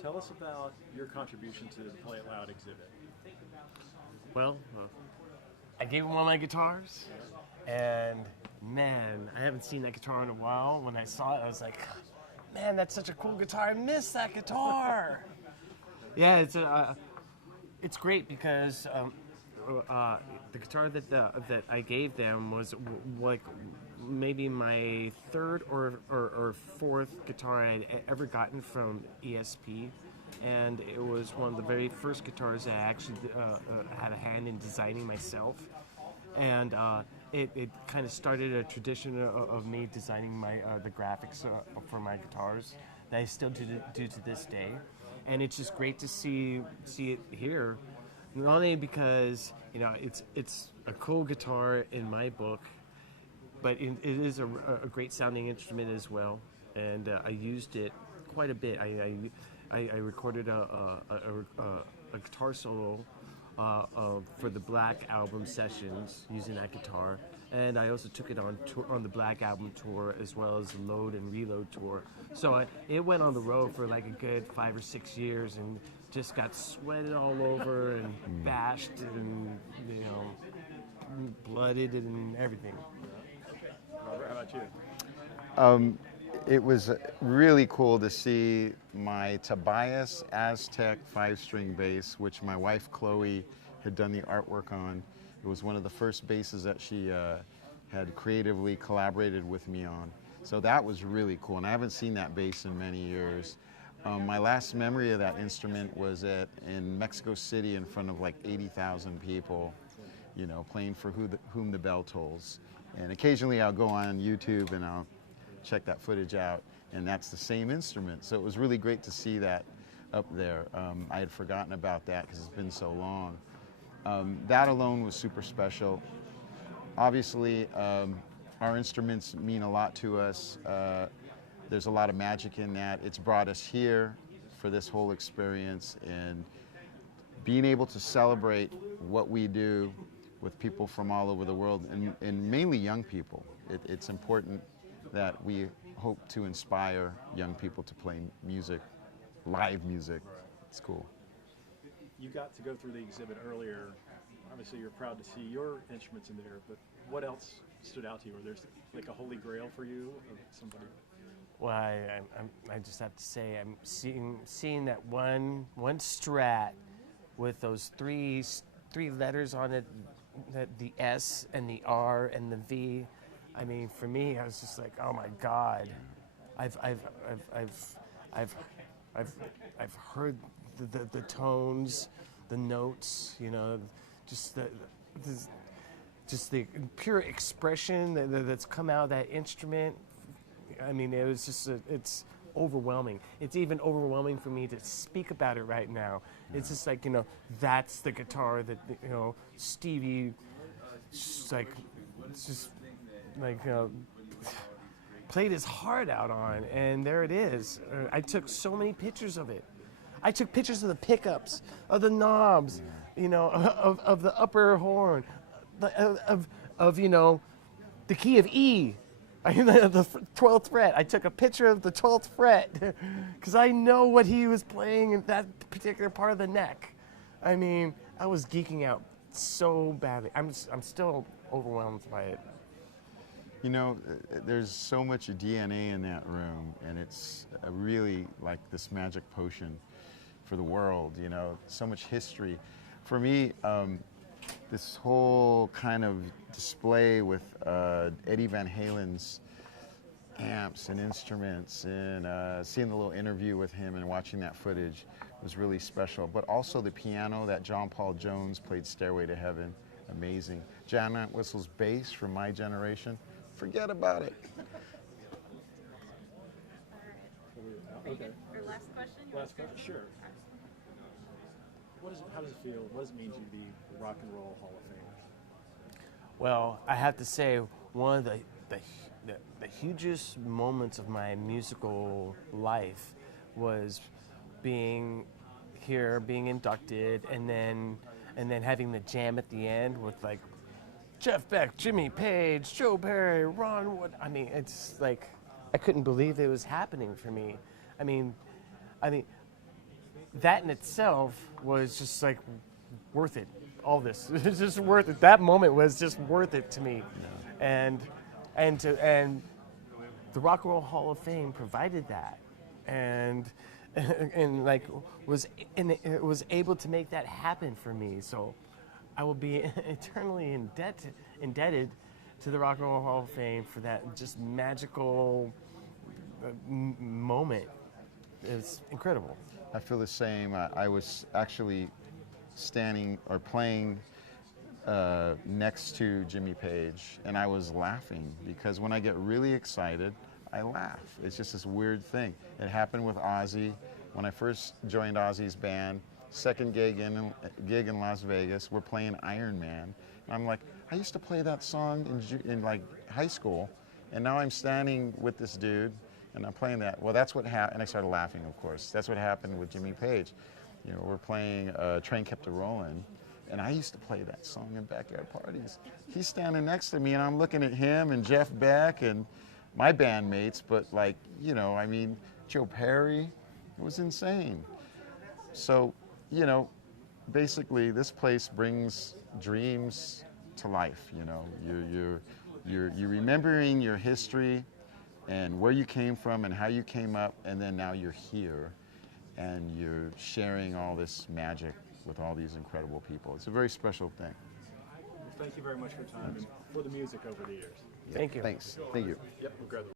Tell us about your contribution to the Play It Loud exhibit. Well, I gave him one of my guitars, and man, I haven't seen that guitar in a while. When I saw it, I was like, man, that's such a cool guitar. I miss that guitar. Yeah, it's great because the guitar that I gave them was like maybe my third or fourth guitar I'd ever gotten from ESP, and it was one of the very first guitars that I actually had a hand in designing myself, and it kind of started a tradition of me designing my the graphics for my guitars that I still do to this day, and it's just great to see it here. Not only because it's a cool guitar in my book, but it is a great sounding instrument as well, and I used it quite a bit. I recorded a guitar solo for the Black Album sessions using that guitar, and I also took it on on the Black Album tour as well as the Load and Reload tour. So it went on the road for like a good 5 or 6 years, and just got sweated all over and bashed and blooded and everything. Robert, how about you? It was really cool to see my Tobias Aztec 5-string bass, which my wife Chloe had done the artwork on. It was one of the first basses that she had creatively collaborated with me on. So that was really cool, and I haven't seen that bass in many years. My last memory of that instrument was in Mexico City in front of like 80,000 people, playing for Whom the Bell Tolls. And occasionally I'll go on YouTube and I'll check that footage out, and that's the same instrument. So it was really great to see that up there. I had forgotten about that because it's been so long. That alone was super special. Obviously, our instruments mean a lot to us. There's a lot of magic in that. It's brought us here for this whole experience, and being able to celebrate what we do with people from all over the world, and mainly young people. It's important that we hope to inspire young people to play music, live music. It's cool. You got to go through the exhibit earlier. Obviously, you're proud to see your instruments in there, but what else stood out to you? Or there's like a holy grail for you of somebody? Well, I just have to say I'm seeing that one Strat with those three letters on it, the S and the R and the V. I mean, for me, I was just like, oh my God, I've heard the tones, the notes, just the pure expression that's come out of that instrument. I mean, it was just it's overwhelming. It's even overwhelming for me to speak about it right now. It's just like, that's the guitar that Stevie just played his heart out on, and there it is. I took so many pictures of it. I took pictures of the pickups, of the knobs, of the upper horn, of the key of E. The 12th fret. I took a picture of the 12th fret because I know what he was playing in that particular part of the neck. I mean, I was geeking out so badly. I'm still overwhelmed by it. There's so much DNA in that room, and it's really like this magic potion for the world, so much history. For me, this whole kind of display with Eddie Van Halen's amps and instruments, and seeing the little interview with him and watching that footage was really special. But also the piano that John Paul Jones played Stairway to Heaven, amazing. John Entwistle's bass from my generation, forget about it. Okay. Your last question? Last question, sure. How does it feel? What does it mean to be the Rock and Roll Hall of Famers? Well, I have to say, one of the hugest moments of my musical life was being here, being inducted, and then having the jam at the end with like Jeff Beck, Jimmy Page, Joe Perry, Ron Wood. I mean, it's like I couldn't believe it was happening for me. I mean, that in itself was just like worth it. All this, it's just worth it. That moment was just worth it to me, and the Rock and Roll Hall of Fame provided that, and like was able to make that happen for me. So I will be eternally indebted to the Rock and Roll Hall of Fame for that just magical moment. It's incredible. I feel the same. I was actually standing or playing next to Jimmy Page, and I was laughing because when I get really excited, I laugh. It's just this weird thing. It happened with Ozzy. When I first joined Ozzy's band, second gig in Las Vegas, we're playing Iron Man. And I'm like, I used to play that song in like high school, and now I'm standing with this dude, and I'm playing that. Well, that's what happened, and I started laughing, of course. That's what happened with Jimmy Page. You know, we're playing Train Kept A-Rollin', and I used to play that song in backyard parties. He's standing next to me, and I'm looking at him and Jeff Beck and my bandmates, but like, you know, I mean, Joe Perry, it was insane. So, you know, basically this place brings dreams to life, you know. You're remembering your history and where you came from and how you came up, and then now you're here and you're sharing all this magic with all these incredible people. It's a very special thing. Well, thank you very much for your time and for the music over the years. Thank you. Thanks. Thank you. Yep, we'll grab the